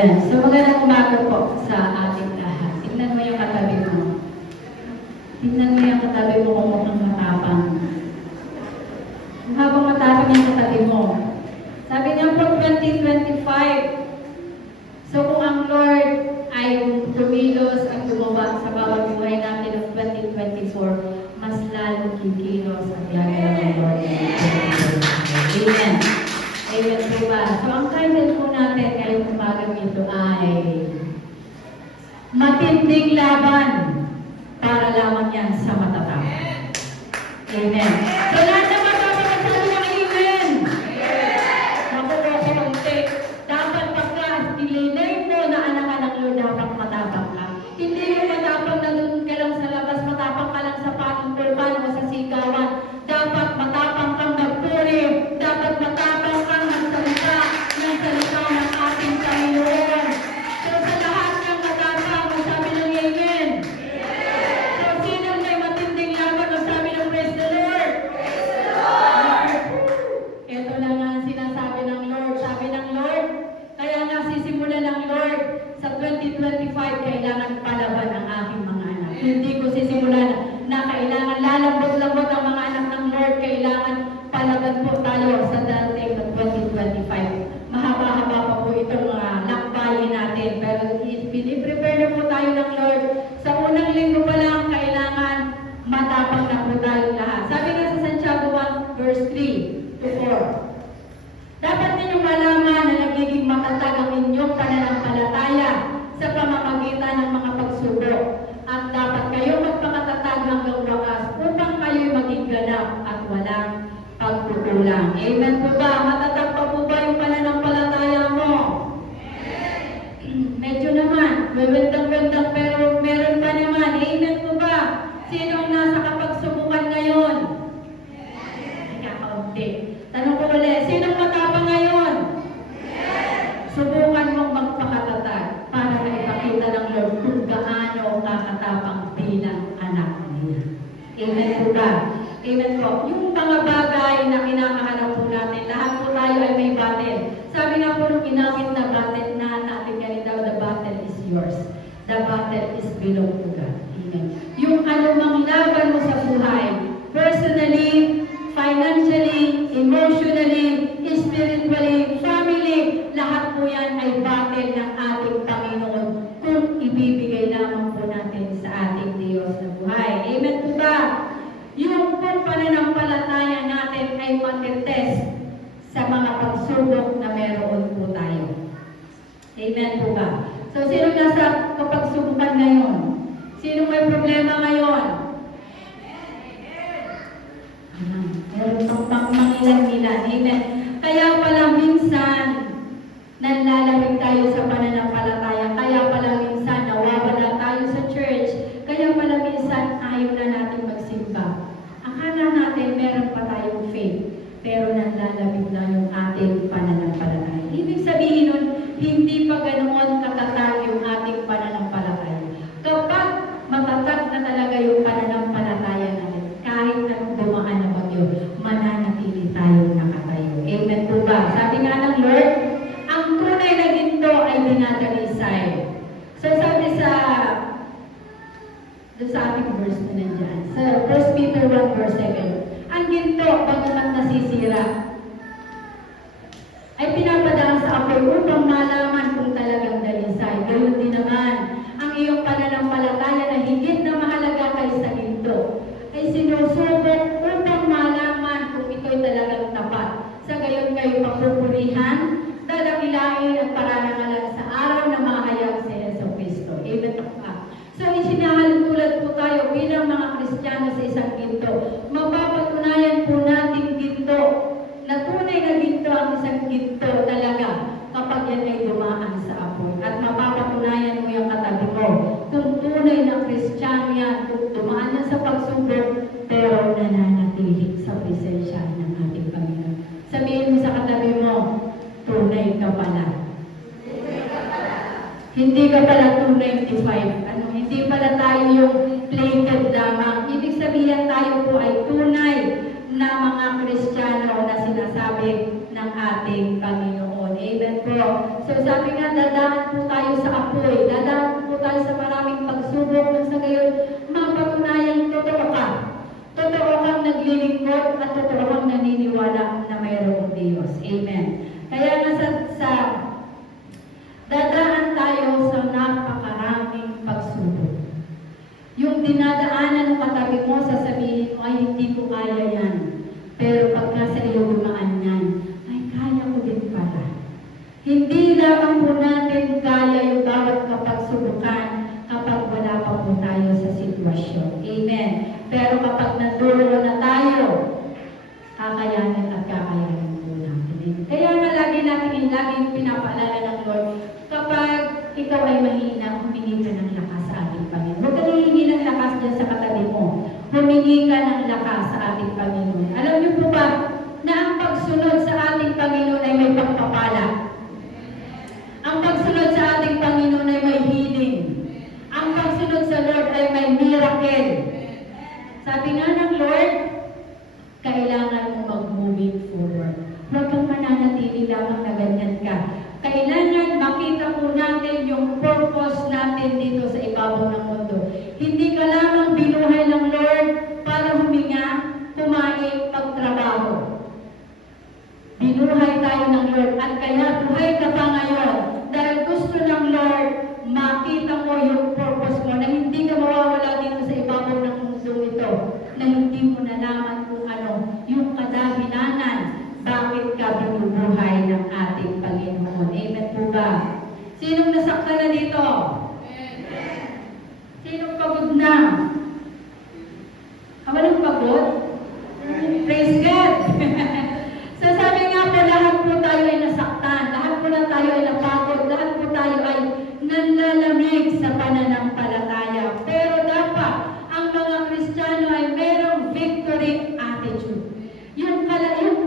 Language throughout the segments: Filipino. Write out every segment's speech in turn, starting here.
So magandang umaga po sa ating lahat. Tingnan mo yung katabi mo. Tingnan mo yung katabi mo kung mukhang matapang. Kung habang matapang yung katabi mo. Sabi niya po 2025. So kung ang Lord ay tumilos at gumawa sa bawat buhay natin ng 2024, mas lalong kikilos at yaya ng Lord. Amen. Amen po ba? So ang title po natin ngayong umagang ito ay Matinding Laban para lamang yan sa matatag. Amen. So lahat na magpapakasabi ng amen. Makukukunti. Dapat pagka ilinay mo na anak-anak mo, dapat matapang ka. Hindi yung matapang na doon ka lang sa labas, matapang ka lang sa panungkulpan o sa sigawan. Dapat matapang kang magpuri. Dapat matapang kang magsalita ng salita ng ating Panginoon. So sa lahat ng matapang, masabi ng amen. So sino may matinding laban, masabi ng praise the Lord. Ito na nga ang sinasabi ng Lord. Sabi ng Lord, kaya nga sisimulan ng Lord sa 2025, kailangan palaban ang aking mga anak. Hindi ko sisimulan na kailangan lalambot-lambot ang mga anak ng Lord. Kailangan palaban po tayo sa dating ng 2025. Mahaba-haba pa po itong lakbayin natin. Pero piniprepare na po tayo ng Lord. Sa unang linggo pa lang, kailangan matapang na po tayo lahat. Sabi nga sa Santiago 1 verse 3 to 4. Dapat ninyong malaman na nagiging matatag ang inyong pananampalataya sa pamamagitan ng mga pagsubok. At dapat kayong magpakatatag hanggang wakas upang kayo'y maging ganap at walang pagkukulang. Amen po ba? Matatag pa po ba yung pananampalataya mo? Medyo naman, wewendang-wendang pero meron pa naman. Amen po ba? Sinong nasa kapagsubukan ngayon? Kakaunti. Tanong ko ulit, sinong matapang ngayon? Subukan mong magpakatatag para maipakita ng Lord kung gaano kakatapang bilang anak niya. Amen po ba? Amen po. Yung mga bagay na kinakaharap po natin, lahat po tayo ay may battle. Sabi nga po nung inawit na battle na natin ganito, the battle is yours. The battle is belong to God. Amen. Yung anumang laban mo sa buhay, personally, financially, emotionally, spiritually, family, lahat po yan ay battle ng ating Panginoon kung ibibigay lamang po natin sa ating Diyos na buhay. Amen po ba? Yung kung pananampalataya natin ay matitest sa mga pagsubok na meron po tayo. Amen po ba? So, sino nasa kapagsubukan ngayon? Sino may problema ngayon? Meron pang mangilan-ilan. Amen. Kaya pala minsan, nanlalamig tayo sa pananampalataya. Kaya pala minsan, nawawala tayo sa church. Kaya pala minsan, ayaw na natin magsimba. Akala natin meron pa tayong faith, pero nanlalamig na yung ating pananampalataya. Ibig sabihin nun, hindi pa ganoon katatag yung ating pananampalataya. Kapag matatag na talaga yung pananampalataya natin, kahit anong dumaan na bagyo, mananatili tayo nakatayo. Amen po ba? Sabi nga ng Lord, ang tunay na ginto ay dinadalisay. So sabi sa ating verse na nandyan, sa 1 Peter 1 verse 7, ang ginto, bagamat nasisira, ay pinapadaan sa apoy upang malaman kung talagang dalisay. Gayun din naman, ang iyong pananampalataya na higit na mahalaga kaysa ginto, ay sinusubok upang malaman kung ito'y talagang tapat. Sa gayon kayo papupurihan, dadakilain at parangalan sa araw na mahayag si Jesucristo. Amen po ba? So, isinahalintulad po tayo bilang mga Kristiyano sa isang ginto. Mapapatunayan po natin ginto, na tunay na ginto ang isang ginto talaga kapag yan ay dumaan sa apoy. At mapapatunayan mo yung katabi mo kung tunay na Kristiyano yan, kung dumaan yan sa pagsubok, pero nananatili sa presensya ng ating Panginoon. Sabihin mo sa katabi mo, tunay ka pala. Hindi ka pala 295. Hindi pala tayo yung plated lamang. Ibig sabihin tayo po ay tunay na mga Kristiyano na sinasabi ng ating Panginoon. Amen po. So sabi nga, dadaan po tayo sa apoy, dadaan po tayo sa maraming pagsubok nang sa gayon, mapatunayan totoo ka. Totoo kang naglilingkod at totoo kang naniniwala na mayroong Diyos. Amen. Kaya nga sa dadaan tayo sa napakaraming pagsubok. Yung dinadaanan ng katabi mo, sasabihin mo, ay hindi ko kaya yan. Pero pagka sa iyo dumaan yan, ay kaya ko din pala. Hindi lamang po natin kaya yung bawat kapagsubukan kapag wala pa po tayo sa sitwasyon. Amen. Pero kapag nandulo na tayo, kakayanin at kakayanin po natin. Kaya nga laging pinapaalala ng Lord, kapag ikaw ay mahina, humingi ka ng lakas sa ating Panginoon. Huwag ka hihingi ng lakas dyan sa katabi mo. Humingi ka ng lakas sa ating Panginoon. Alam niyo po ba na ang pagsunod sa ating Panginoon ay may pagpapala? Ang pagsunod sa ating Panginoon ay may healing. Ang pagsunod sa Lord ay may miracle. Sabi nga ng Lord, kailangan mo mag-moving forward. Huwag kang mananatili lamang na ganyan ka. Kailangan makita po natin yung purpose natin dito sa ibabaw ng mundo. Hindi ka lamang binuhay ng Lord para huminga, kumain, magtrabaho. Binuhay tayo ng Lord at kaya buhay ka pa ngayon dahil gusto ng Lord makita mo yung purpose mo na hindi ka mawawala dito sa ibabaw ng mundo ito, na hindi mo nalaman kung ano yung kadahilanan bakit ka binubuhay ng ating Panginoon. Amen po ba? Sinong nasaktan na dito? Amen. Sinong pagod na? Walang pagod? Praise God! So sabi nga po, lahat po tayo ay nasaktan, lahat po na tayo ay napagod, lahat po tayo ay nanlalamig sa pananampalataya. Pero dapat ang mga Kristiyano ay merong victory attitude. Yung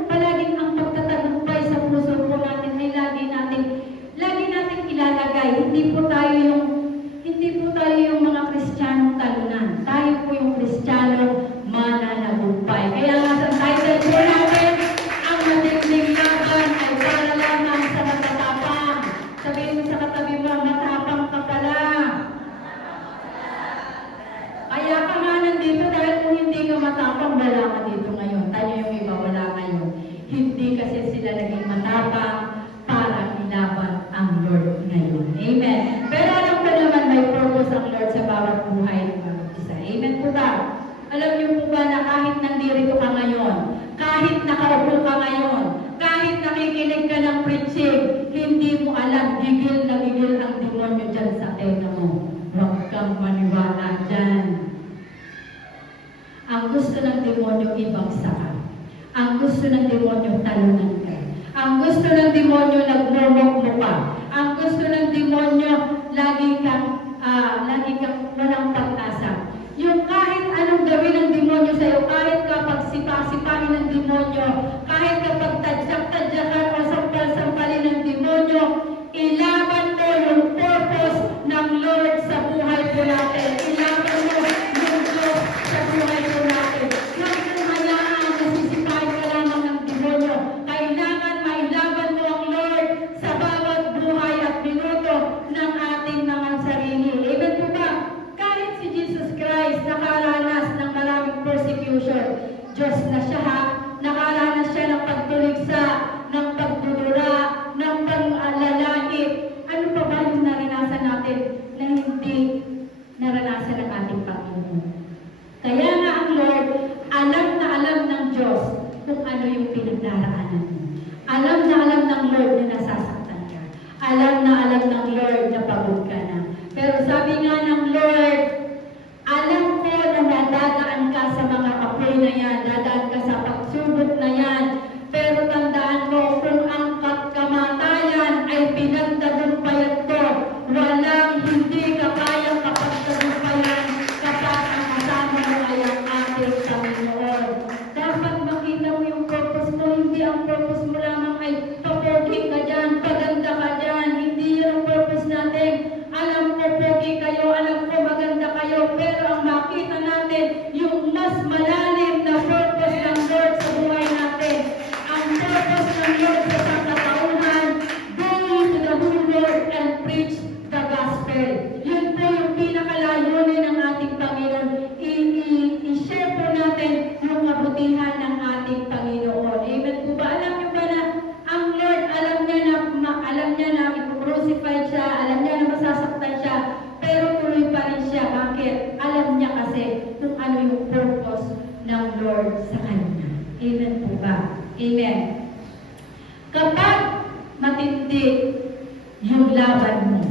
palaging ang pagtatagumpay sa puso po natin ay lagi natin ilalagay. Hindi po tayo yung mga Kristiyanong talunan. Tayo po yung Kristiyano mananagumpay. Kaya nga sa title po natin, ang matinding laban ay para lamang sa matatapang. Sabihin mo sa katabi mo, matapang ka pala. Kaya ka nga nandito dahil kung hindi ka matapang, wala ka dito ngayon. Tayo yung iba, wala kayo. Hindi kasi sila naging matapang para ilaban ang Lord ngayon. Amen. Pero alam ko naman may purpose ang Lord sa bawat buhay ng bawat isa. Amen po ba? Alam niyo po ba na kahit nandito ka ngayon, kahit nakaupo ka ngayon, kahit nakikinig ka ng preaching, hindi mo alam, gigil na gigil ang demonyo dyan sa tenga mo. Huwag kang maniwala dyan. Ang gusto ng demonyo, ibagsak ka. Ang gusto ng demonyo, talunan ka. Ang gusto ng demonyo, nagmumok mo pa. Ang gusto ng demonyo, lagi kang walang pag-asa. Yung kahit anong gawin ng demonyo sa'yo, kahit kapag sipa-sipahin ng demonyo, kahit kapag tadyak-tadyakan o sampal-sampalin ng demonyo, ilaban mo yung purpose ng Lord sa buhay po natin. Ilaban mo yung Diyos sa buhay po natin. Huwag kang hayaan na sisipahin ka lamang ng demonyo. Kailangan mailaban mo ang Lord sa bawat buhay at minuto ng ating mga sarili. Amen po ba? Kahit si Jesus Christ nakaranas ng maraming persecution, Diyos na siya ha, nakaranas siya ng pagtuligsa, ng pagdudura, ng pang-alalait. Ano pa ba yung naranasan natin na hindi naranasan ng ating Panginoon? Kaya nga ang Lord, alam na alam ng Diyos kung ano yung pinagdaraanan mo. Alam na alam ng Lord na nasasaktan ka. Alam na alam ng Lord na pagod ka na. Pero sabi nga ng Lord, alam ko na dadaan ka sa mga apoy na yan, dadaan ka sa pagsubok na yan, pero tandaan mo, kung ang kamatayan ay pinagtagumpayan ko, walang hindi ka kayang kapagtagumpayan kapag ang kasama mo ay ang ating Panginoon. Dapat makita mo yung purpose mo, hindi ang purpose mo lamang ay papogi ka dyan, paganda ka dyan, hindi yun ang purpose natin. Alam ko pogi kayo, alam ko maganda kayo, pero ang makita natin, yung mas malalim na purpose ng Lord sa buhay natin. Ang purpose ng Lord sa sangkatauhan, going to the whole Amen. Kapag matindi yung laban mo,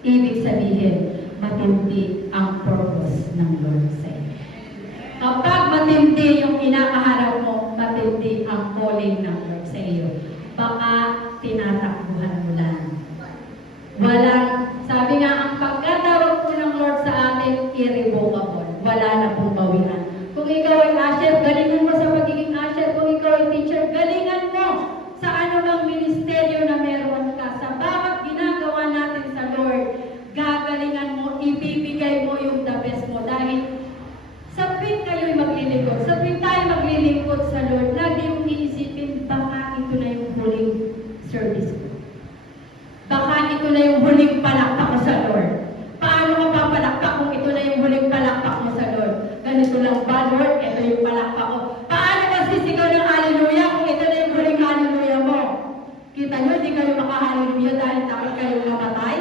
ibig sabihin, matindi ang purpose ng Lord sa iyo. Kapag matindi yung kinakaharap mo, matindi ang calling ng Lord sa iyo. Baka tinatakbuhan mo lang. Walang, sabi nga, ang pagkatawag po ng Lord sa atin, irrevocable. Wala na pong bawian. Kung ikaw ay usher, galingan mo sa pagiging usher. Kung ikaw ay teacher, galingan mo sa anumang ministeryo na meron ka. Sa bawat ginagawa natin sa Lord, gagalingan mo, ibibigay mo yung the best mo. Dahil sa tuwing kayo'y maglilingkod, sa tuwing tayo maglilingkod sa Lord, lagi yung iisipin, baka ito na yung huling service ko. Baka ito na yung huling palakpak ko sa Lord. Paano ka papalakpak kung ito na yung huling palakpak mo sa Lord? Ganito lang ba, Lord? Ito yung palakpak ko. Paano ka sisigaw ng hallelujah kung ito na yung huling hallelujah mo? Kita nyo, hindi kayo maka-hallelujah dahil takot kayong mamatay?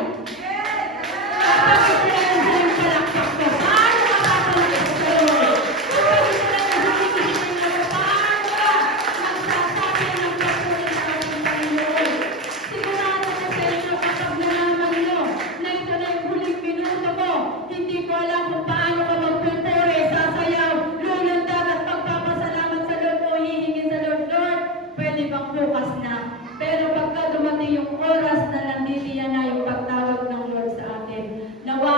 Kapag ito na yung huling palakpak mo, paano ka papalakpak sa Lord? Kapag ito na yung huling hallelujah mo, paano ka magsasabi ng pagpunin sa ating Panginoon? Sigurado ko sa inyo kapag nalaman nyo na ito na yung huling minuto mo, hindi ko alam kung paano ka magpupuri, sasayaw, lulundag at pagpapasalamat sa Lord o hihingin sa Lord, Lord, pwede bang bukas na? Pero pagka dumating yung oras na nandiliyan na yung pagtawag ng Lord sa atin, nawa,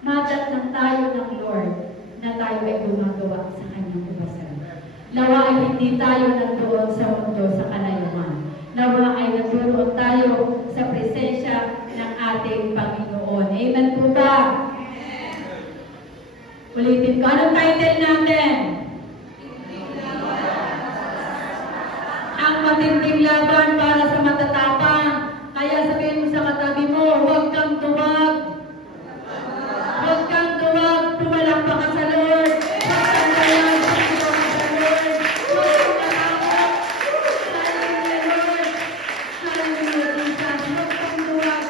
madatnan tayo ng Lord na tayo ay gumagawa sa kanyang ubasan. Nawa ay hindi tayo nandoon sa mundo sa kalayuan. Nawa ay nandoon tayo sa presensya ng ating Panginoon. Amen po ba? Ulitin ko. Anong title natin? Ang matinding laban para sa matatapang. Kaya sabihin mo sa katabi mo, huwag kang tuwag. Huwag kang tuwag. Pumalakpak ka sa Lord. Huwag kang tuwag. Pumalakpak ka sa Lord. Huwag kang matakot. Hallelujah, Lord. Hallelujah, Jesus. Huwag kang tuwag.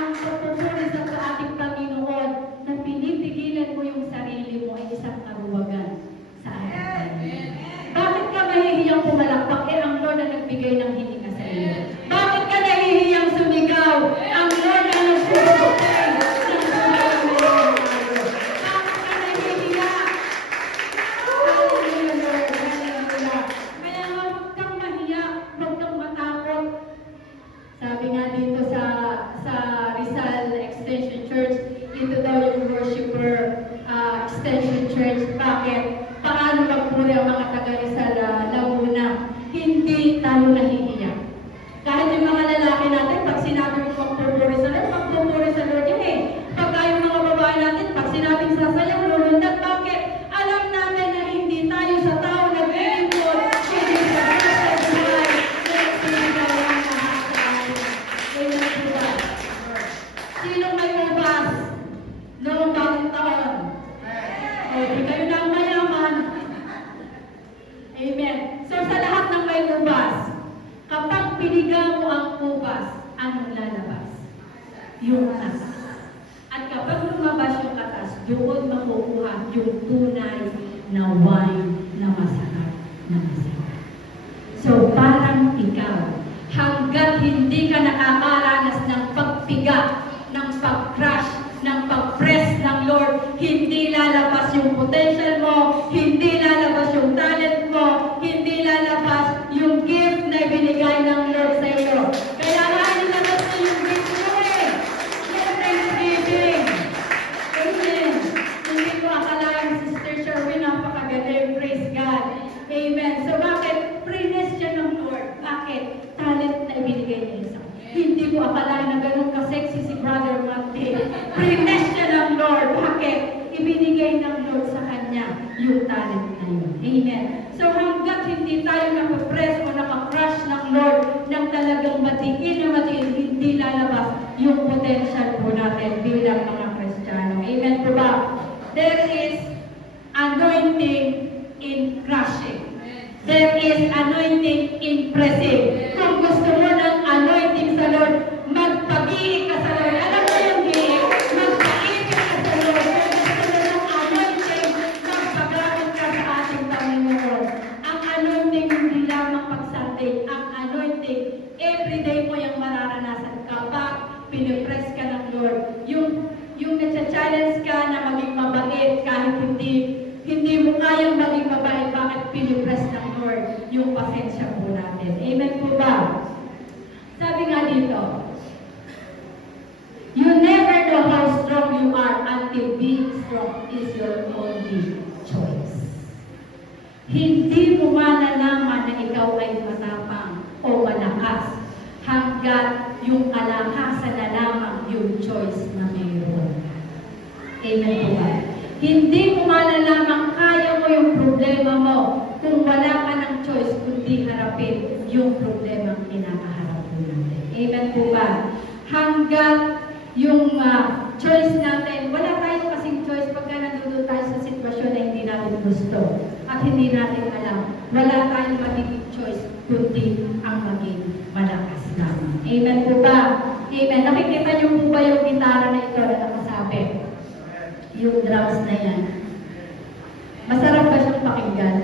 Ang pagpupuri sa ating Panginoon na pinipigilan mo yung sarili mo ay isang karuwagan sa ating. Bakit ka mahihiyang pumalakpak? Ang Lord na nagbigay ng hininga sa iyo. Bakit ka nahihiyang sumigaw? Ang Lord na nagpupukay ng buhay na iyo. Bakit ka nahihiya? Hallelujah, Lord. Hallelujah. Kaya nga, huwag kang mahiya. Huwag kang matakot. Sabi nga dito sa Rizal Extension Church, ito daw yung worshiper Extension Church. Bakit? Paano magpuri ang mga taga Rizal Laguna? Hindi tayo nahihiya. Kahit yung mga lalaki natin, pag sinabi mo magpupuri sa Lord, magpupuri sa Lord yan eh. Pag yung mga babae natin, pag sinabing sasayaw, lulundag, bakit? Alam natin na hindi tayo sa tao naglilingkod, hindi sa Christ buhay, nagsigaw ang lahat sa atin. Amen po ba? Sinong may ubas noong bagong taon? O, di kayo na ang mayaman. Amen. So, sa lahat ng may ubas, kapag piniga mo ang ubas, anong lalabas? Yung katas. At kapag lumabas yung katas, doon makukuha yung tunay na wine na masarap na masarap. So, parang ikaw, hanggat hindi ka nakakaranas ng pagpiga, ng pag-crush, ng pag-press ng Lord, hindi lalabas yung potential mo, hindi lalabas yung talent mo, hindi lalabas yung gift na binigay ng Lord sa iyo. Kaya nga nilabas na yung gift mo eh. Yung Thanksgiving. Amen. Hindi ko akalain, Sister Sherwin, napakagaling. Praise God. Amen. So bakit? Praise siya ng Lord. Bakit? Talent na ibinigay niya isa. Hindi ko akalain na ganun ka-sexy si Brother Matthew. Praise siya ng Lord. Bakit? Ibinigay ng Lord sa kanya yung talent na yun. Amen. So hanggat hindi tayo napapress o nakaprush ng Lord ng talagang matigil, hindi lalabas yung potential po natin bilang mga Kristiyano. Amen po ba? There is anointing in crushing. There is anointing in pressing. Kung gusto mo ng anointing sa Lord, magpag-iik ka sa Lord. Alam mo yung giik? Magpag-iik ka sa Lord. Kung gusto mo ng anointing, magpag-iik ka sa ating Panginoon. Ang anointing hindi lang po natin. Amen po ba? Sabi nga dito, you never know how strong you are until being strong is your only choice. Hindi mo malalaman na ikaw ay matapang o malakas hanggat yung kalakasan na lamang yung choice na mayroon. Amen po ba? Hindi mo malalaman kaya mo yung problema mo kung wala ka ng choice kundi harapin yung problema ang kinakaharap mo natin. Amen po ba? Hanggat yung choice natin, wala tayo kasing choice pagka nandun tayo sa sitwasyon na hindi natin gusto at hindi natin alam. Wala tayong magiging choice kundi ang maging malakas naman. Amen po ba? Amen. Nakikita niyo po ba yung gitara na ito na nakasabi? Yung drums na yan. Masarap ba siyang pakinggan?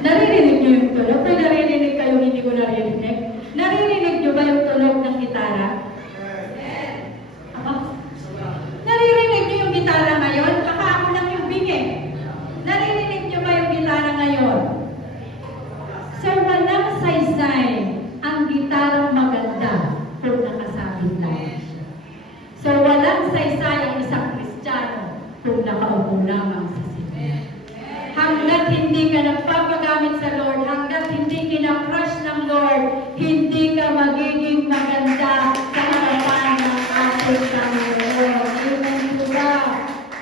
Naririnig niyo yung tunog? Kung naririnig kayo, hindi ko naririnig. Naririnig niyo ba yung tunog ng gitara? Naririnig niyo yung gitara ngayon? Baka ako lang yung bingi. Naririnig niyo ba yung gitara ngayon? So, walang saysay ang gitarang maganda kung nakasabit lang siya. So, walang saysay ang isang Kristiyano kung nakaupo lamang sa simbahan. Hanggat hindi ka nagpapagamit sa Lord, hanggat hindi kinakrush ng Lord, hindi ka magiging maganda sa harapan ng ating Panginoon. Amen po ba?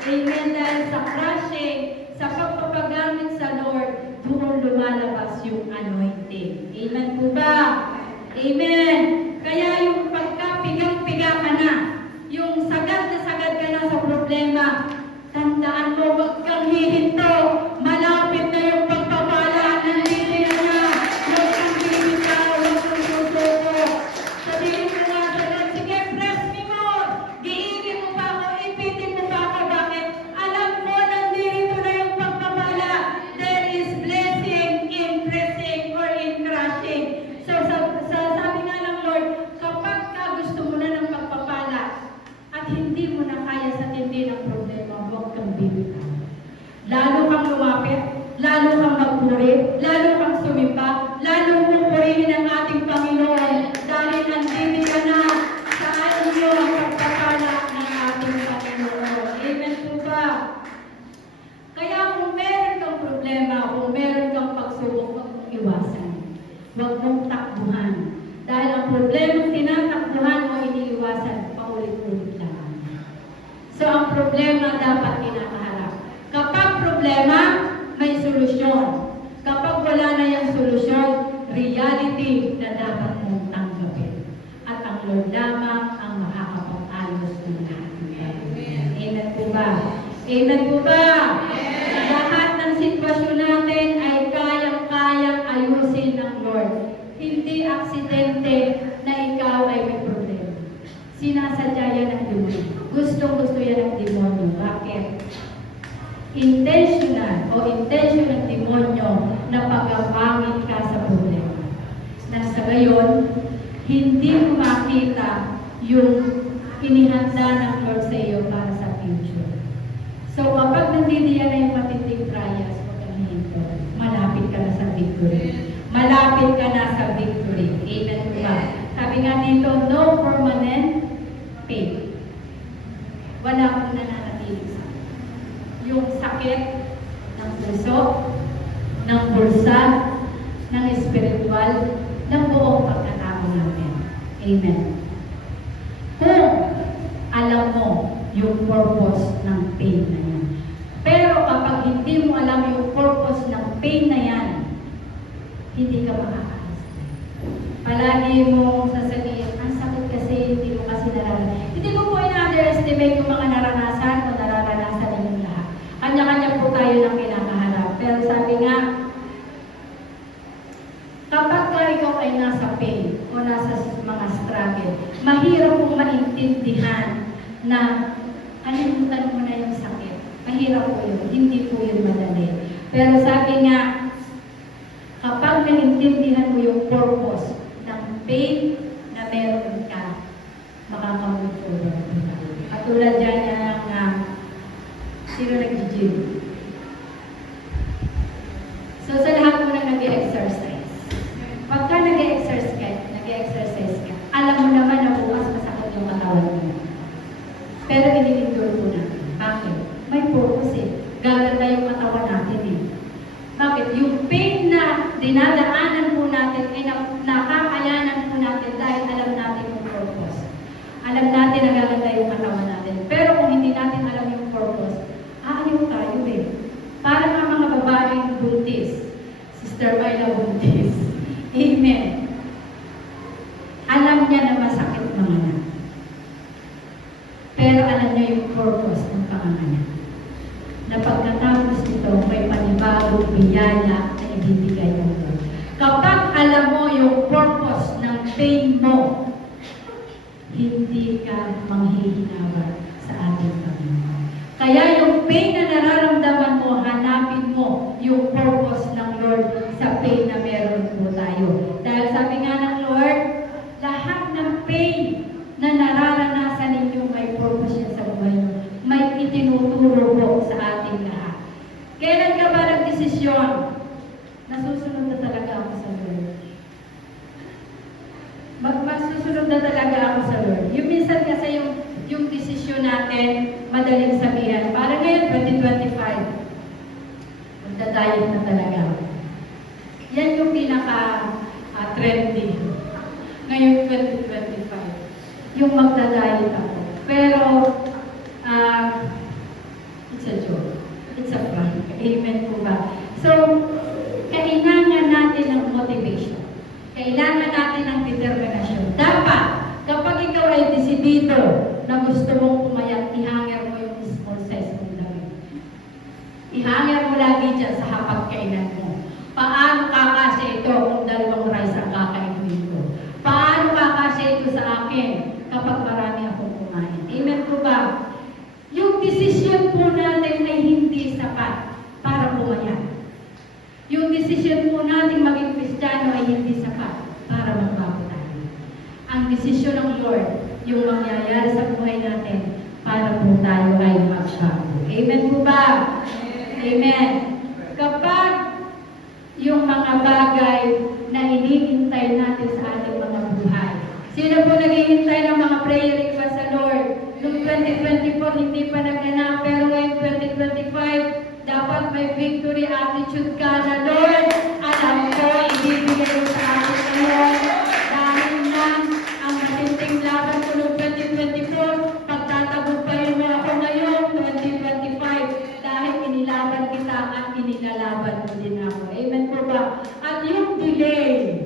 Amen. Dahil sa crushing, sa pagpapagamit sa Lord, doon lumalabas yung anointing. Amen po ba? Amen. Kaya yung pagkapigang-piga ka na, yung sagad ka na sa problema, tandaan mo, huwag kang hihinto. Malapit na yung pagpapala. Nandito na. Huwag kang bibitaw. Huwag kang susuko. Sabihin mo nga sa Lord, sige, press me more. Giigin mo pa ako, ipitin mo pa ako. Bakit? Alam mo, nandito na yung pagpapala. There is blessing in pressing or in crushing. So, sabi nga ng Lord, kapag ka gusto mo na ng pagpapala at hindi mo na kaya sa tindi ng problema, huwag kang bibitaw. Lalo kang lumapit, lalo kang magpuri, lalo kang sumimpa, lalo mong purihin ang ating Panginoon dahil nandito ka na sa iyo ang pagpapala ng ating Panginoon. Amen po ba? Kaya kung meron kang problema, kung meron kang pagsubok, huwag mong iwasan. Huwag mong takbuhan. Dahil ang problemang tinatakbuhan mo iniiwasan, paulit-ulit lang. So ang problema dapat kinakaharap. Kapag problema, may solusyon. Kapag wala na yung solusyon, reality na dapat mong tanggapin. At ang Lord lamang ang makakapag-ayos ng lahat. Amen po ba? Amen po ba? Lahat ng sitwasyon natin ay kayang-kayang ayusin ng Lord. Hindi aksidente na ikaw ay may problema. Sinasadya yan ng demonyo. Gustong-gusto yan ng demonyo. Bakit? Intentional ng demonyo na pagkapangit ka sa problema. Na sa gayon, hindi mo makita yung inihanda ng Lord sa iyo para sa future. So kapag nandidiyan na yung matinding trials, huwag kang hihinto. Malapit ka na sa victory. Malapit ka na sa victory. Amen po ba? Sabi nga dito, no permanent pain. Wala pong nananatili sa yung sakit ng puso, ng bulsa, ng espiritual, ng buong pagkatao natin. Amen. Kung alam mo yung purpose ng pain na yan. Pero kapag hindi mo alam yung purpose ng pain na yan, hindi ka makakaalis. Palagi mo sasabihin, ang sakit kasi, hindi mo kasi naranasan. Hindi ko po ina-underestimate yung mga naranasan o nararanasan ninyong lahat. Kanya-kanya po tayo ng kinakaharap. Pero sabi nga, kapag ka ikaw ay nasa pain o nasa mga struggle, mahirap mong maintindihan na kalimutan mo na yung sakit. Mahirap po yun. Hindi po yun madali. Pero sabi nga, kapag naintindihan mo yung purpose ng pain na meron ka, makakamove forward. At tulad dyan ng sino nag-gym. So sa lahat mo na nag-exercise, Amen. Alam niya na masakit manganak. Pero alam niya yung purpose ng panganganak. Na pagkatapos nito, may panibagong biyaya na ibibigay ng Lord. Kapag alam mo yung purpose ng pain mo, hindi ka manghihinawa sa ating Panginoon. Kaya yung pain na nararamdaman mo, hanapin mo yung purpose ng Lord sa pain na meron po tayo. Dahil sabi nga ng Lord, lahat ng pain na nararanasan ninyo may purpose yan sa buhay nyo. May itinuturo po sa ating lahat. Kailan ka ba nagdesisyon? Nasusunod na talaga ako sa Lord. Masusunod na talaga ako sa Lord. Yung minsan kasi yung desisyon natin, madaling sabihan. Para ngayon, 2025, magdadiet na talaga. Yan yung pinaka-trendy. Ngayon, 2025. Yung magdadiet ako. Pero, it's a joke. It's a prank. Amen po ba? So, kailangan natin ng motivation. Kailangan natin ng determinasyon. Dapat, kapag ikaw ay desidido na gusto mong pumayat, ihanger mo yung small size mong damit. Ihanger mo lagi dyan sa hapagkainan mo. Paano kakasya ito kung dalawang rice ang kakainin ko? Paano kakasya ito sa akin kapag marami akong kumain? Amen po ba? Yung desisyon po natin ay hindi sapat para pumayat. Yung desisyon po natin maging Kristiyano ay hindi sapat para magbago tayo. Ang desisyon ng Lord, yung mangyayari sa buhay natin para po tayo ay magbago. Amen po ba? Amen. Kapag yung mga bagay na hinihintay natin sa ating mga buhay. Sino po naghihintay ng mga prayer request sa Lord? Noong 2024, hindi pa naganap, pero ngayon 2025, dapat may victory attitude ka na, Lord. Alam ko, ibibigay mo sa akin ngayon. Dahil na ang matinding laban ko noong 2024, pagtatagumpayin mo ako ngayon, 2025. Dahil inilaban kita at inilalaban mo din ako. Amen po ba? At yung delay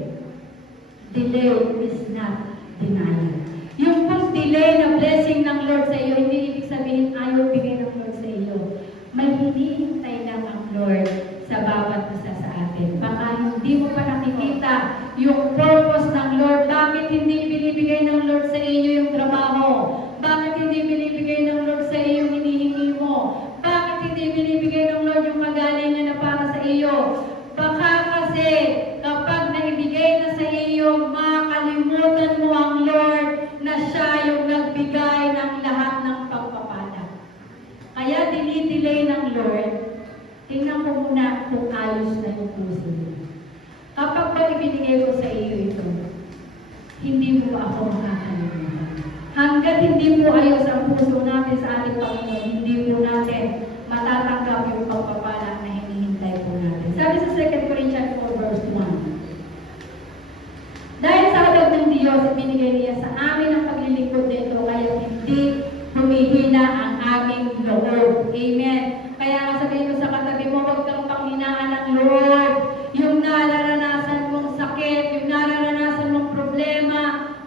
is not denial. Yung pong delay na blessing ng Lord sa iyo, hindi ibig sabihin ayaw bigay ng Lord sa iyo. May hinihintay lang ang Lord sa bawat isa sa atin. Baka hindi mo pa nakikita yung purpose ng Lord. Bakit hindi binibigay ng Lord sa iyo yung trabaho? Bakit hindi binibigay ng Lord sa iyo yung hinihingi mo? Bakit hindi binibigay ng Lord yung kagalingan na para sa iyo? Baka kasi kapag naibigay na sa iyo, makalimutan mo ang Lord na siya yung nagbigay ng lahat ng pagpapala. Kaya dinidelay ng Lord, tingnan ko muna kung ayos na yung puso mo. Kapag ba ibinigay ko sa iyo ito, hindi mo ba ako makakalimutan? Hanggat hindi mo ayos ang puso natin sa ating Panginoon, hindi mo natin matatanggap yung pagpapala na hinihintay po natin. Sabi sa 2 Corinthians 4 verse 1, dahil sa habag ng Diyos, ibinigay niya sa amin ang paglilingkod nito, kaya hindi humihina ang aming loob. Amen. Kaya nga sabihin ko sa katabi mo, huwag kang panghinaan ng Lord. Yung nararanasan mong sakit, yung nararanasan mong problema,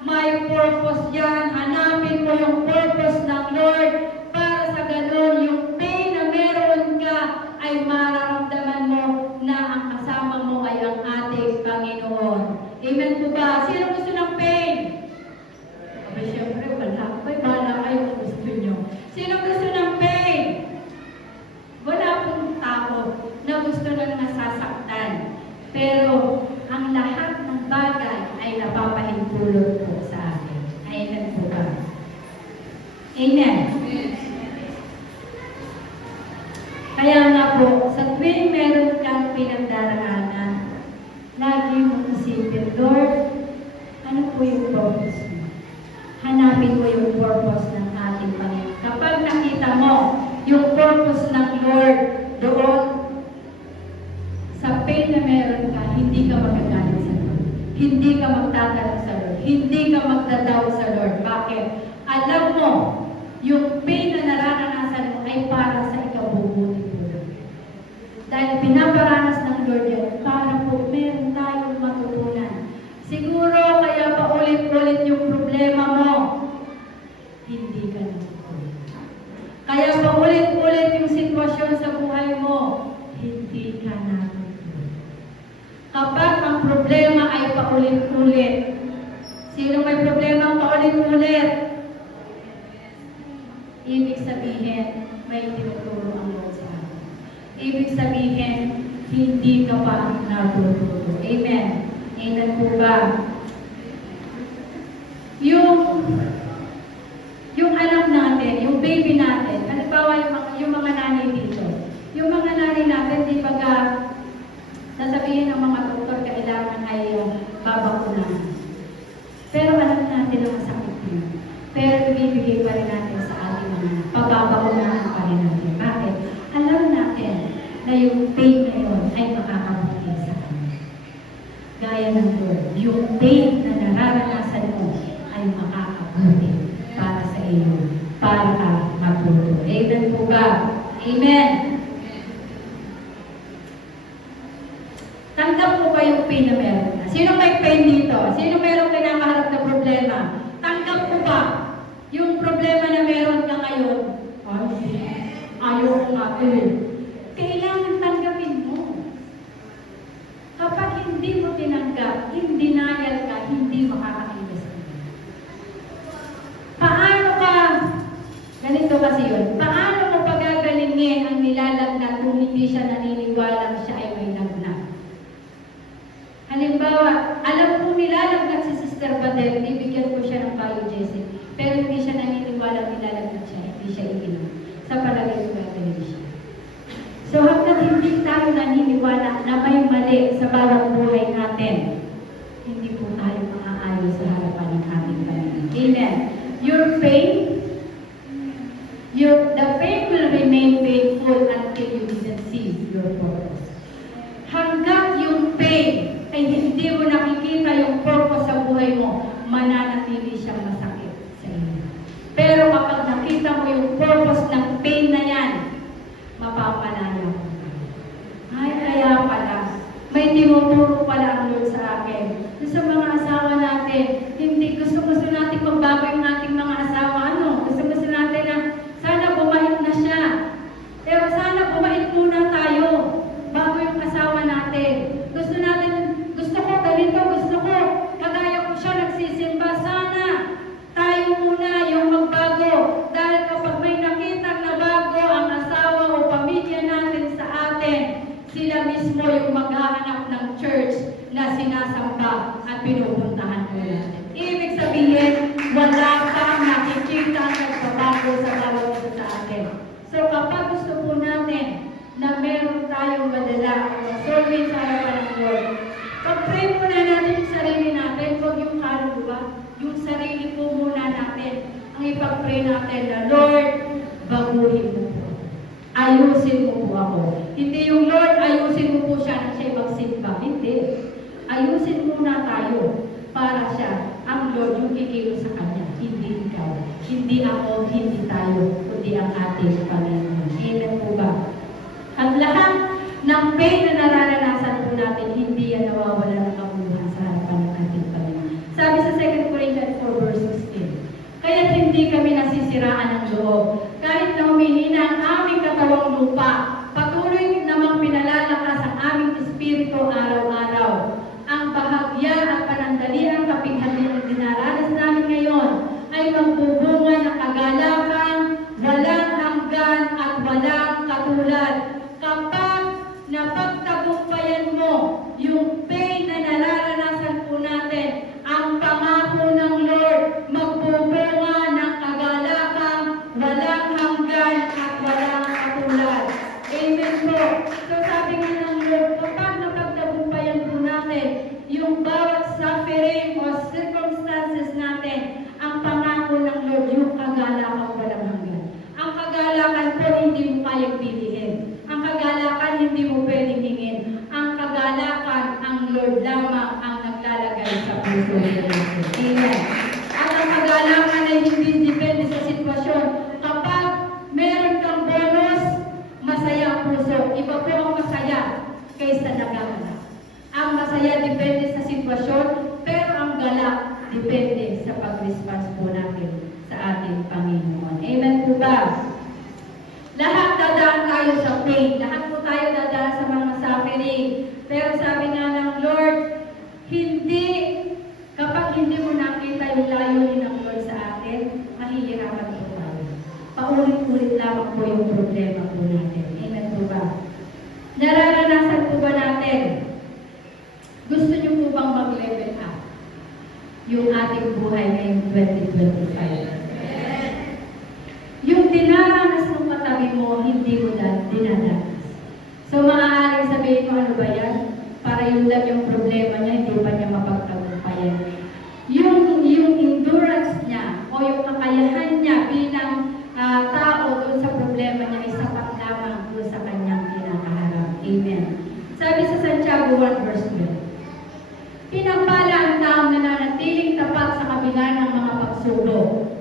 may purpose yan. Hanapin mo yung purpose ng Lord para sa ganun, yung pain na meron ka ay mararamdaman mo na ang kasama mo ay ang ating Panginoon. Amen po ba? Sino gusto ng pain? Abay, siyempre, wala. May bala kayo kung gusto nyo. Sino gusto ng pain? Wala pong tao na gusto ng nasasaktan. Pero, ang lahat ng bagay ay napapahintulot po sa atin. Amen po ba? Amen. Kaya nga po, sa tuwing meron kang pinagdaraanan, lagi mong isipin, Lord, ano po yung purpose mo? Hanapin mo yung purpose ng ating Panginoon. Kapag nakita mo yung purpose ng Lord doon, sa pain na meron ka, hindi ka magagalit sa Lord. Hindi ka magtatanong sa Lord. Hindi ka magdadoubt sa Lord. Bakit? Alam mo, yung pain na nararanasan mo ay para sa ikabubuti po. Dahil pinaparanas ng Lord yan, para po meron tayong matutunan. problema ay paulit-ulit. Sino may problema paulit-ulit? Ibig sabihin, may tinuturo ang Lord sa atin. Ibig sabihin, hindi ka pa natuturo. Amen. Amen po ba? Yung anak natin, yung baby natin, halimbawa yung mga nanay dito, yung mga nanay natin, di ba sasabihin ng mga doktor kailangan ay babakunahan. Pero alam natin ang sakit yun. Pero ibibigay pa rin natin sa ating mga pababakunahan pa rin natin. Bakit? Alam natin na yung pain na yun ay makakabuti sa kanya. Gaya ng Lord, yung pain na nararanasan mo ay makakabuti para sa iyo, para ka maputo. Amen po ba? Amen! Tanggap mo ba yung pain na meron? Sino may pain dito? Sino meron kinakaharap na problema? Tanggap mo ba yung problema na meron ka ngayon? Ayaw ko nga kailangan tanggapin mo. Kapag hindi mo tinanggap, in denial ka, hindi makakakilos ka. Paano ka, ganito kasi yun, paano mo pagagalingin ang nilalagnat kung hindi siya naniniwalang siya ay may lagnat? Halimbawa, alam ko nilalagnat si Sister Badel, bibigyan ko siya ng biogesic, pero hindi siya naniniwalang nilalagnat siya, hindi siya ikinom. Sa palagay ko gagawin siya. So hanggang hindi tayo naniniwala na may mali sa bawat buhay natin, hindi po tayo maaayos sa harapan ng ating Panginoon. Amen. The pain will remain painful until you didn't see your purpose. Hanggang yung pain ay hindi mo nakikita yung purpose sa buhay mo, mananatili siyang masakit sa iyo. Pero kapag nakita mo yung purpose ng pain na yan, mapapalaya mo. Ay, kaya pala, may tinuturo pala ang Lord sa akin. Sa mga asawa natin, hindi gusto natin magbago yung ating mga asawa. Gusto natin na sana bumait na siya. Pero sana bumait muna tayo bago yung asawa natin. Gusto ko ganito, kagaya ko siya nagsisimba. Sana tayo muna yung magbago. Dahil kapag may nakitang nabago ang asawa o pamilya natin sa atin, sila mismo yung maghahanap ng church na sinasamba at pinupuntahan ko natin. Ibig sabihin, wala kang nakikita ang nagbabago sa bawat isa sa atin. So kapag gusto po natin na meron tayong madala o masolve sa harapan ng Lord, pag-pray muna natin yung sarili natin, huwag yung kaluluwa, yung sarili po muna natin. Ang ipag-pray natin na, Lord, baguhin mo po. Ayusin mo po ako. Hindi yung Lord, ayusin mo po siya na siya'y magsimba. Hindi. Ayusin muna tayo para siya, ang Lord, yung kikilos sa Kanya. Hindi ikaw. Hindi ako, hindi tayo, kundi ang ating Panginoon. Amen po ba? At lahat ng pain na nararanasan po natin, hindi yan nawawala ng kabuuan sa harapan ng ating Panginoon. Sabi sa 2 Corinthians 4 verse 16, kaya't hindi kami nasisiraan ng loob. Kahit na humihina ang aming katawang lupa, patuloy namang pinalalakas ang aming espiritu araw-araw. Ang bahagya at panandaliang kapighatian na dinaranas namin ngayon ay magbubunga ng kagalakan, walang hanggan at walang katulad. Kapag napagtagumpayan mo yung pain na nararanasan po natin, ang pangako ng Lord, magbubunga ng kagalakan, walang hanggan at walang katulad. Amen po. So sabi nga ng Lord, kapag napagtagumpayan po natin yung bawat suffering o circumstances natin, ang pangako ng Lord, yung kagalakan walang hanggan. Ang kagalakan po hindi mo kayang bilihin. Ang kagalakan hindi mo pwedeng hingin. Ang kagalakan, ang Lord lamang ang naglalagay sa puso niya. Amen. At ang kagalakan ay hindi depende sa sitwasyon. Kapag meron kang bonus, masaya ang puso. Iba po ang masaya kaysa nagagalak. Ang masaya depende sa sitwasyon, pero ang galak depende sa pag-response po natin sa ating Panginoon. Amen po ba? Lahat dadaan tayo sa pain. Lahat po tayo dadaan sa mga suffering. Pero sabi nga ng Lord, Hindi, kapag hindi mo nakita yung layunin ng Lord sa atin, mahihirapan po tayo. Paulit-ulit lamang po yung problema po natin. Amen po ba? Nararanasan po ba natin? Gusto niyo po bang mag-level up yung ating buhay ngayong 2025? Yung dinaranas ng katabi mo, hindi mo dinadanas. So maaaring sabihin mo, ano ba yan? Para yung lang yung problema niya, hindi pa niya mapagtagumpayan. Yung endurance niya o yung kakayahan niya bilang tao doon sa problema niya ay sapat lamang doon sa kanyang kinakaharap. Amen. Sabi sa Santiago 1 verse 12, pinagpala ang taong nananatiling tapat sa kabila ng mga pagsubok.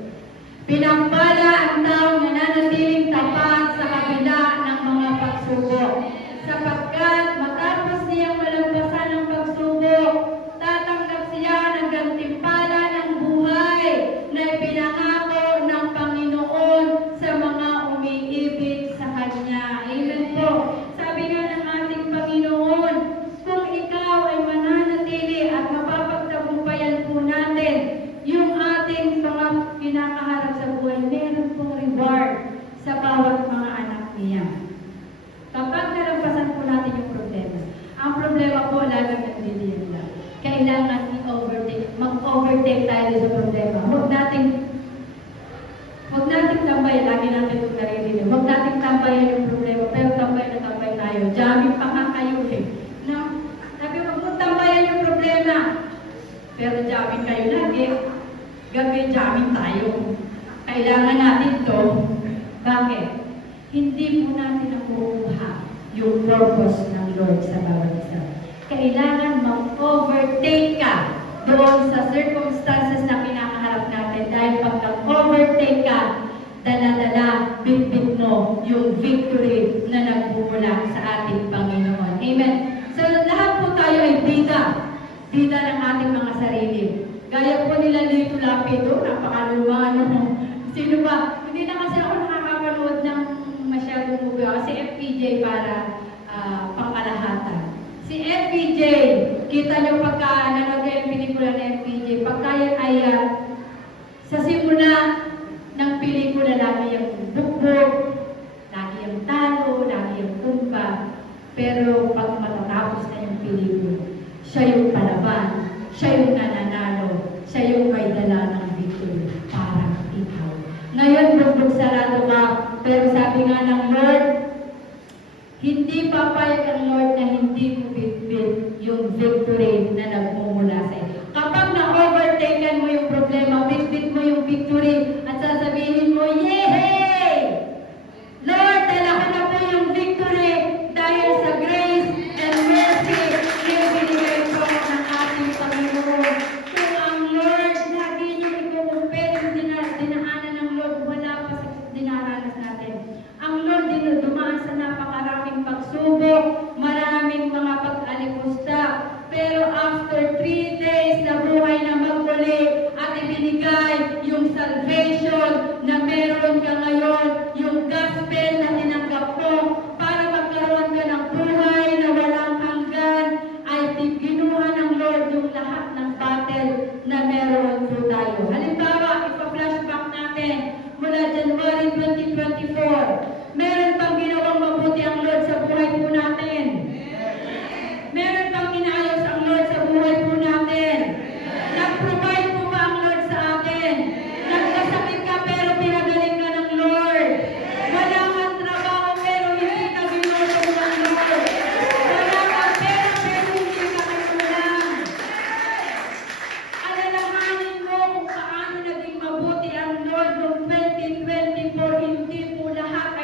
Pinagpala ang taong nananatiling tapat sa kabila ng mga pagsubok. Sapagkat matapos niyang malampasan ang pagsubok, tatanggap siya ng gantimpala ng buhay na ipinangako ng Panginoon sa mga umiibig sa Kanya. Amen po. Sabi nga ng ating Panginoon, kung ikaw ay mananatili at mapapagtagumpayan po natin yung ating mga kinakaharap sa buhay, meron pong reward sa bawat mga anak niya. Kapag nalampasan po natin yung problema, ang problema po laging nagdidiyan lang. Kailangan mag-overtake tayo sa problema. Huwag natin tambayan, lagi natin itong naririnig. Huwag natin tambayan yung problema, pero tambay na tambay tayo. Jamming pa nga kayo eh. No? Sabi, huwag mo tambayan yung problema. Pero jamming kayo lagi. Gabi jamming tayo. Kailangan natin to. Bakit? Hindi mo natin nakukuha yung purpose ng Lord sa bawat isa. Kailangan mag-overtake ka doon sa circumstances na kinakaharap natin. Dahil pag nag-overtake ka, dala-dala, bitbit mo yung victory na nagbumula sa ating Panginoon. Amen. So lahat po tayo ay bida. Bida ng ating mga sarili. Gaya po nila Lito Lapido, napakaluma, no? Sino ba? Hindi na kasi ako nakakapanood ng masyadong movie. Kasi FPJ para pangkalahatan. Si FPJ, kita niyo pagka nanood yung pelikula ng FPJ, pagka yan ay sa simula ng pelikula, lagi yung bukbok, lagi yung talo, lagi yung tumba. Pero pag matatapos na yung pelikula, siya yung palaban, siya yung nananalo, siya yung may dala ng victory para ikaw. Ngayon, bukbok sarado ka, pero sabi nga ng Lord, hindi papayag ang Lord na hindi mo bitbit yung victory na nagmumula sa iyo. Kapag na-overtaken mo yung problema, bitbit mo yung victory at sasabihin mo, yay! Lord, dala ko na po yung victory dahil sa grace and mercy na ibinigay po ng ating Panginoon. Kung ang Lord, lagi niyo i-compare yung dinaanan ng Lord, wala pa sa dinaranas natin. Ang Lord din dumaan sa napakaraming pagsubok, maraming mga pag-alipusta. Pero after 3 days, nabuhay na magmuli at ibinigay yung salvation na meron ka ngayon, yung gospel na tinanggap mo para magkaroon ka ng buhay na walang hanggan, ay ginuha ng Lord yung lahat ng battle na meron po tayo. Halimbawa, ipa-flashback natin mula January 2024. Meron pang ginawang mabuti ang Lord sa buhay po natin. Meron pang inaayos ang Lord sa buhay po natin. Nag-provide po ba ang Lord sa atin? Nagkasakit ka pero pinagaling ka ng Lord. Wala kang trabaho pero hindi ka binulong ng Lord. Wala kang pera pero hindi ka katulang. Alalahanin mo kung paano naging mabuti ang Lord noong 2024. Hindi po lahat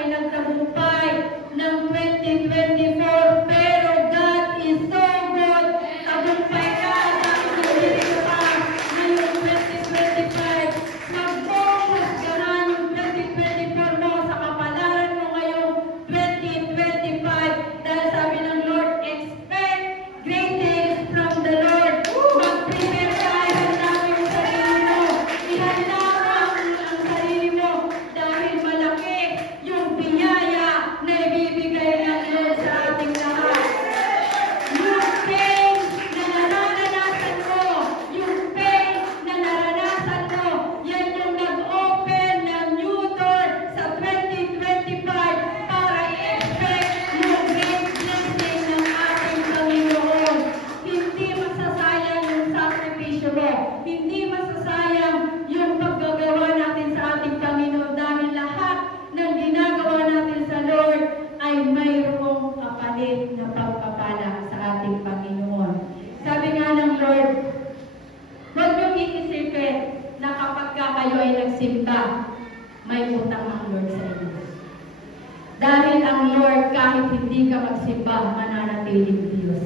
hindi masasayang yung paggagawa natin sa ating Panginoon dahil lahat ng ginagawa natin sa Lord ay mayroong kapalit na pagpapala sa ating Panginoon. Sabi nga ng Lord, huwag niyong iisipin na kapag kayo ay nagsimba, may utang ang Lord sa inyo. Dahil ang Lord, kahit hindi ka magsimba, mananatiling Diyos.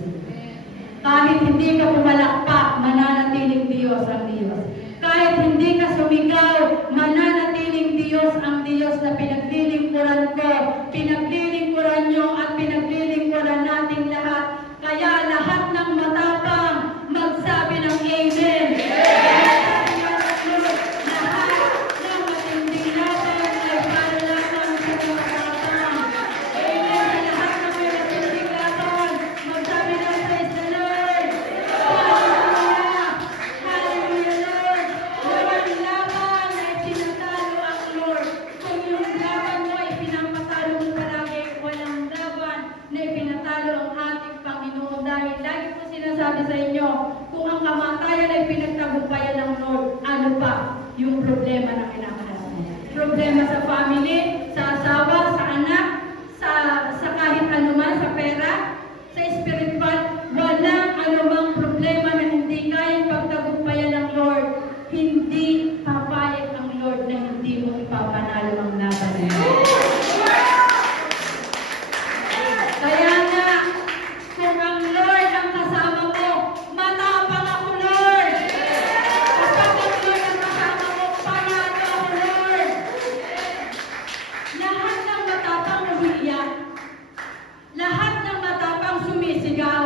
Kahit hindi ka pumalakpak, mananatiling Diyos ang Diyos. Kahit hindi ka sumigaw, mananatiling Diyos ang Diyos na pinaglilingkuran ko, pinaglilingkuran nyo at pinaglilingkuran natin lahat. Kaya lahat ng matapang magsabi ng Amen. Sabi sa inyo, kung ang kamatayan ay pinagtagumpayan ng Lord, ano pa yung problema na kinakaharap mo? Problema sa family, sa asawa, sa anak, sa kahit anuman, sa pera, sa spiritual, walang anumang problema na hindi kayang pagtagumpayan ng Lord. Hindi papayag ang Lord na hindi mo ipapanalo ang laban mo. Kaya nga, kung ang Lord ang kasama mo, matapang ako, Lord. Kapag ang Lord ang kasama mo, panalo ako, Lord. Lahat ng matapang umiiyak. Lahat ng matapang sumisigaw.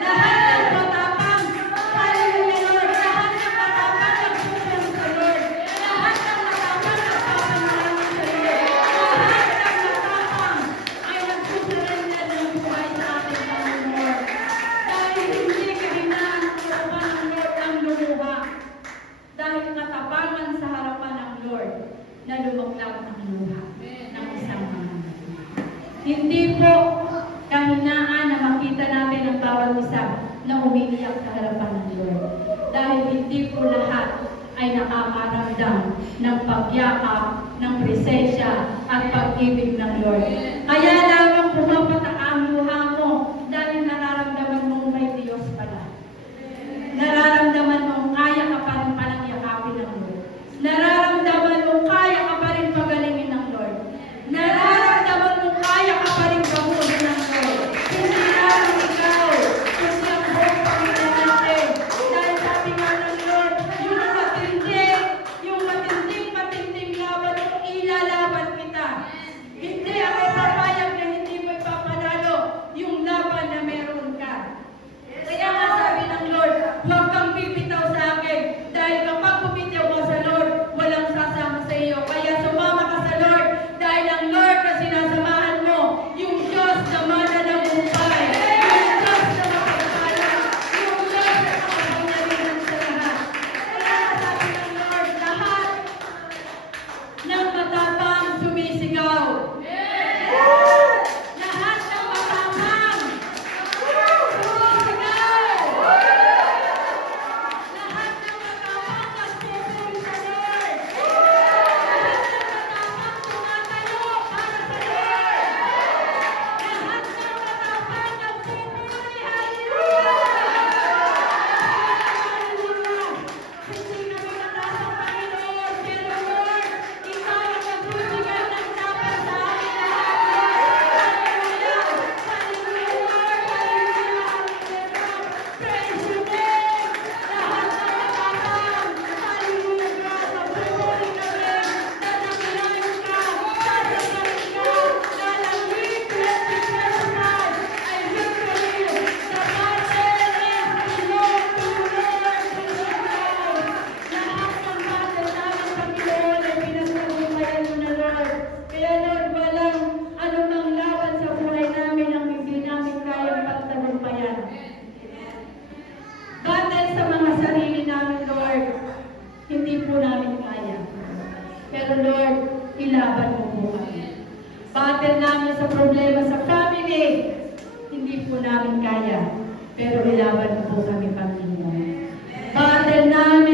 Lahat ng matapang, hallelujah, Lord. Lahat ng matapang nagsusunod sa Lord. Lahat ng matapang nagpapanalangin sa Lord. Lahat ng matapang ay nagsusurrender ng buhay sa ating Panginoon. Dahil hindi kahinaan ang harapan ng Lord ang lumuha. Dahil katapangan sa harapan ng Lord na lumuklag ang luha ng isang mga. Hindi po kahinaan na makita natin ang bawat isa na umiiyak sa harapan ng Lord. Dahil hindi po lahat ay nakakaramdam ng pagyakap, ng presensya at pag-ibig ng Lord. Kaya lamang pumapatak ang luha mo dahil nararamdaman mong may Diyos pala. Nararamdaman mong kaya ka pa rin palang yakapin ng Lord. Nararamdaman mong kaya ka pa rin pagalingin ng Lord. Nararamdaman mong kaya ka pa rin gamuhin ng Lord. Hindi lamang ikaw, kundi ang buong Panginoon natin. Dahil sabi nga ng Lord, yung matinding laban mo, ilalaban kita. Hindi ako papayag na hindi mo ipapanalo yung laban na meron ka. Kaya nga sabi ng Lord, huwag kang bibitaw sa akin. Dahil kapag bumitaw ka sa Lord, walang sasama sa iyo. Kaya sumama ka sa Lord. Dahil ang Lord na sinasamahan mo, yung Diyos na mananamumpay. Yung Diyos na mapagpala. Yung Diyos na makapangyarihan sa lahat. Kaya sabi ng Lord, lahat ng matapang sumisigaw. Lahat ng matapang sumisigaw. Lahat ng matapang nagpupuri sa Lord. Lahat ng matapang tumatayo para sa Lord. Lahat ng matapang nagpupuri. Hallelujah! Hallelujah! Hindi kami matapang, Panginoon, pero Lord, ikaw ang nagbibigay ng tapang sa amin lahat, Lord. Hallelujah! Hallelujah, Lord! Hallelujah! Hallelujah! Praise your name! Lahat ng matapang, hallelujah, God, magpupuri kami, dadakilain ka, sasabayin ka, lalangin 2025 ay victory. The battle is belong to Lord Jesus Christ. Lahat ng battle namin, Panginoon, ay pinagtagumpayan mo na, Lord. Kaya, Lord, walang anumang laban sa buhay namin ang hindi namin kayang pagtagumpayan. Battle sa mga sarili namin, Lord, hindi po namin kaya. Pero, Lord, ilaban mo po kami. Battle namin sa problema sa family, hindi po namin kaya. Pero ilaban mo po kami, Panginoon. Battle namin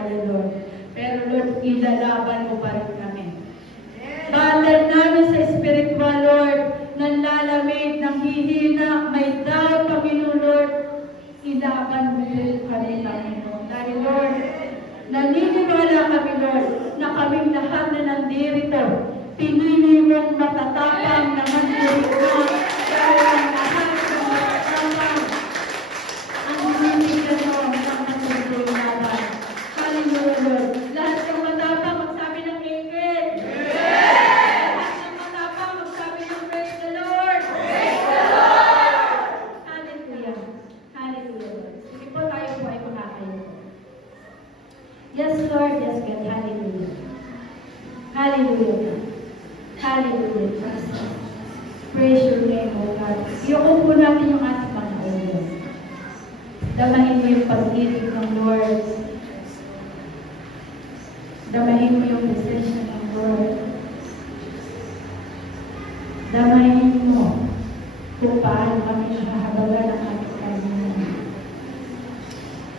tayo, Lord. Pero Lord, ilalaban mo pa rin kami. Battle namin sa spiritual, Lord, nanlalamig, nanghihina, may doubt, Panginoon, Lord, ilaban mo kami, Panginoon. Dahil, Lord, naniniwala kami, Lord, na kaming lahat na nandirito, pinili mong matatapang na mandirito dahil ang lahat ng matatapang ang binibigyan mo ng matutulong laban. Hallelujah, Lord. Lahat ng matapang, magsabi ng amen. Lahat ng matapang, magsabi ng praise the Lord. Praise the Lord. Hallelujah. Hallelujah, Lord. Sige po, tayo po ay makakayo. Yes, Lord. Yes, God. Hallelujah. Hallelujah, God. Hallelujah, Jesus. Praise your name, O God. Iyukong po natin yung ating mga ulo. Damahin mo yung pag-ibig ng Lord. Damahin mo yung presensya ng Lord. Damahin mo kung paano kami nakahabagan ng ating kailangan.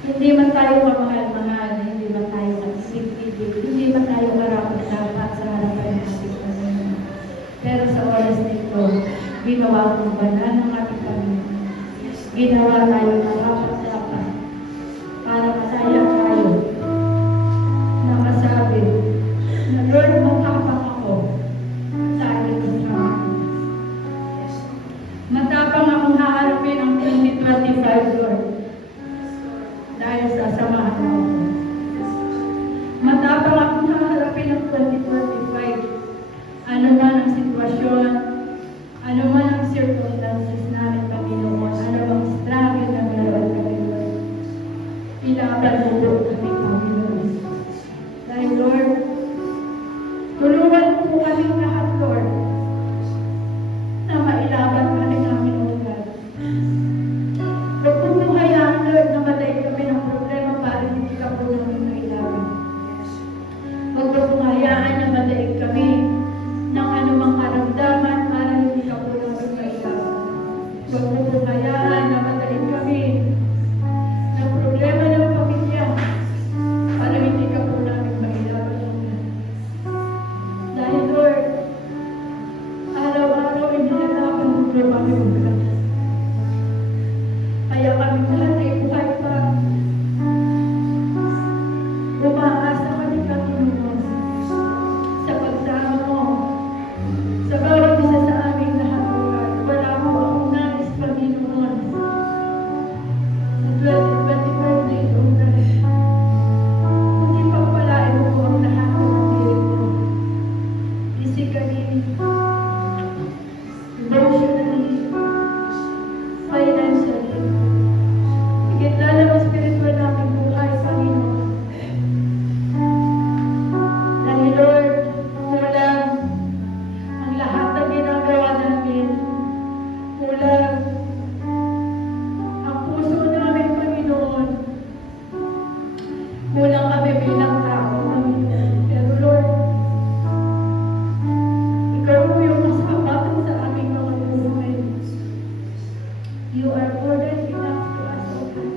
Hindi man tayo kamahal-mahal, hindi man tayo kasipibig, hindi man tayo karapat-dapat sa harapan ng ating Panginoon. Pero sa oras nito, ginawa kong banal ng ating Panginoon. Ginawa tayo karapat-dapat para masaya tayo na masabi na Lord, matapang ako sa ating kasama. Matapang akong haharapin ang 2025, Lord. Dahil sa samahan mo ako. Matapang akong haharapin ang 2025. Ano man ang sitwasyon, ano man ang circumstances namin, Panginoon, ano bang struggle na meron kami, Lord. Ilaban mo po kami, Panginoon. Dahil, Lord, tulungan po kami lahat, Lord, na mailaban kami namin, O God. Huwag po po hayaan, Lord, na matay kami ng problema para hindi ka po namin mailaban. Huwag po po hayaan na matay kami ng anumang karamdaman para hindi ka po namin mailaban. Huwag po po hayaan na matay kami ng problema ng pamilya para hindi ka po namin mailaban. Dahil, Lord, araw-araw inilalaban mo po kami, O God. Kaya kami lahat ay buhay pa. Umaasa kami, Panginoon, sa pagsama mo, sa bawat isa sa aming lahat, O God. Wala mo akong nais, Panginoon. Sa 2025 na ito, O God. Kundi pagpalain mo po ang lahat ng nandito mo. Physically, emotionally, financially, higit lalo ang spiritual namin buhay, Panginoon. Dahil, Lord, kulang ang lahat na ginagawa namin. Kulang ang puso namin, Panginoon. Kulang kami bilang tao, Panginoon. Pero, Lord, Ikaw po yung mas kapatid sa aming mga buhay. You are more than enough to us, O God.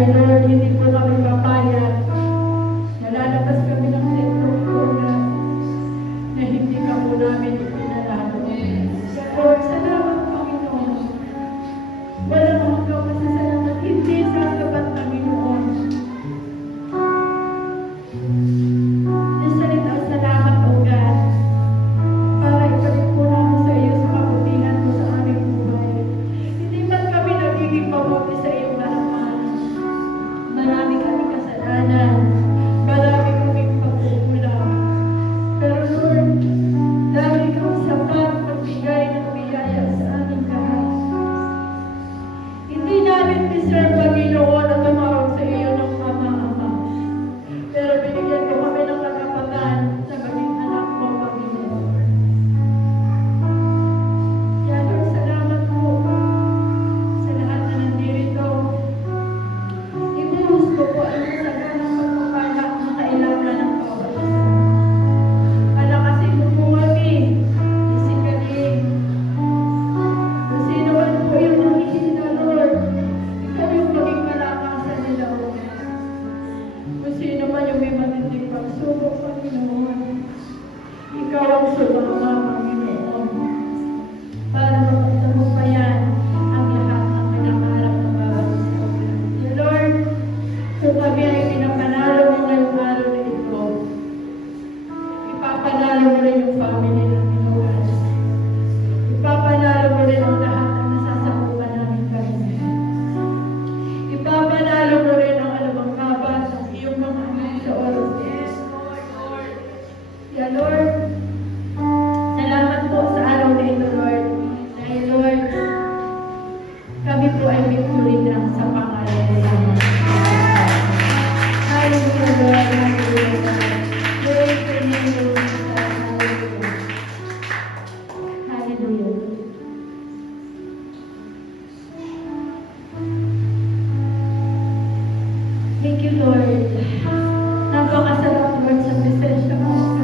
Dahil Lord, hindi po kami papayag. Nalalabas kami ng templo ko na hindi ka po namin ipinalalo. Lord, salamat Panginoon. Walang hanggang masasalamat. Hindi sa kapat Panginoon. Nasalita salamat, O God. Para ibalik po namin sa iyo sa kabutihan mo sa aming buhay. Hindi man kami nagiging mabuti sa iyong harapan. Marami kami kasalanan. Marami kaming pagkukulang. Pero Lord, dahil ikaw sapat magbigay ng biyaya sa aming lahat. Hindi namin deserve, Panginoon, na tumawag sa iyo ng Ama-Ama. Pero binigyan mo kami ng karapatan na maging anak mo, Panginoon. Kaya Lord, salamat po sa lahat na nandirito. Ibuhos ko po ang kasaganang pagpapala na kailangan ng bawat isa. Palakasin mo po kami, physically. Kung sino man po yung nakikita, Lord, ikaw yung maging kalakasan nila, O God. Kung sino man yung may matinding pagsubok, Panginoon, ikaw ang sumama, Panginoon, para mapagtagumpayan ang lahat ng pinangarap ng bawat isa, O God. Dear Lord, kung kami ay pinapanalo mo ngayong araw na ito, ipapanalo mo rin yung family namin, O God. Ipapanalo mo rin ang lahat ng nasasakupan namin kami. Ipapanalo mo rin ang anumang kabat ng iyong mga anak sa oras. Kaya Lord, salamat po sa araw na ito, Lord. Dahil Lord, kami po ay victory lang sa pangalan ng Ama. Hallelujah, Lord. Hallelujah, God. Praise the name of Jesus. Hallelujah. Hallelujah. Thank you, Lord. Napakasarap, Lord, sa presensya mo.